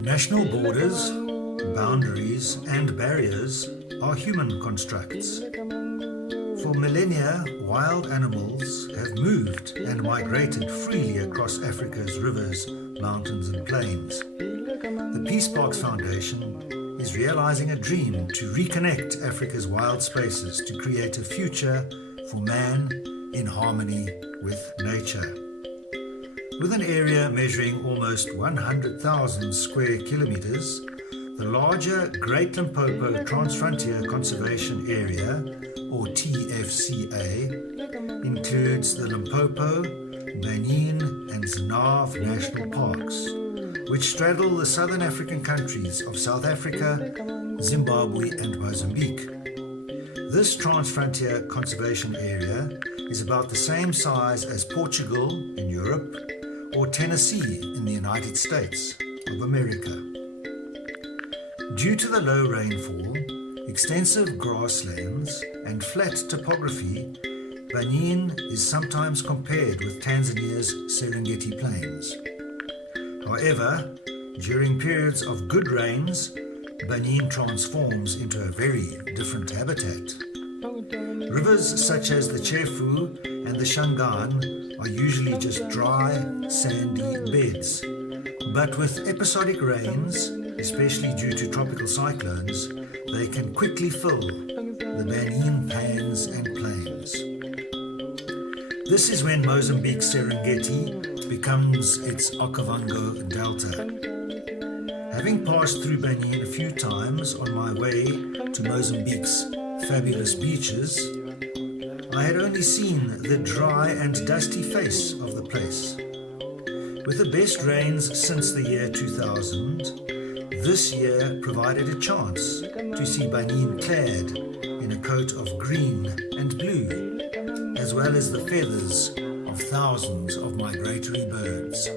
National borders, boundaries and barriers are human constructs. For millennia, wild animals have moved and migrated freely across Africa's rivers, mountains and plains. The Peace Parks Foundation is realizing a dream to reconnect Africa's wild spaces to create a future for man in harmony with nature. With an area measuring almost 100,000 square kilometers, the larger Great Limpopo Transfrontier Conservation Area, or TFCA, includes the Limpopo, Banhine and National National Parks, which straddle the southern African countries of South Africa, Zimbabwe and Mozambique. This Transfrontier Conservation Area is about the same size as Portugal in Europe or Tennessee in the United States of America. Due to the low rainfall, extensive grasslands and flat topography, Banhine is sometimes compared with Tanzania's Serengeti Plains. However, during periods of good rains, Banhine transforms into a very different habitat. Rivers such as the Chefu and the Shangaan are usually just dry, sandy beds. But with episodic rains, especially due to tropical cyclones, they can quickly fill the Banhine pans and plains. This is when Mozambique's Serengeti becomes its Okavango Delta. Having passed through Banhine a few times on my way to Mozambique's fabulous beaches, I had only seen the dry and dusty face of the place. With the best rains since the year 2000, this year provided a chance to see Banhine clad in a coat of green and blue, as well as the feathers of thousands of migratory birds.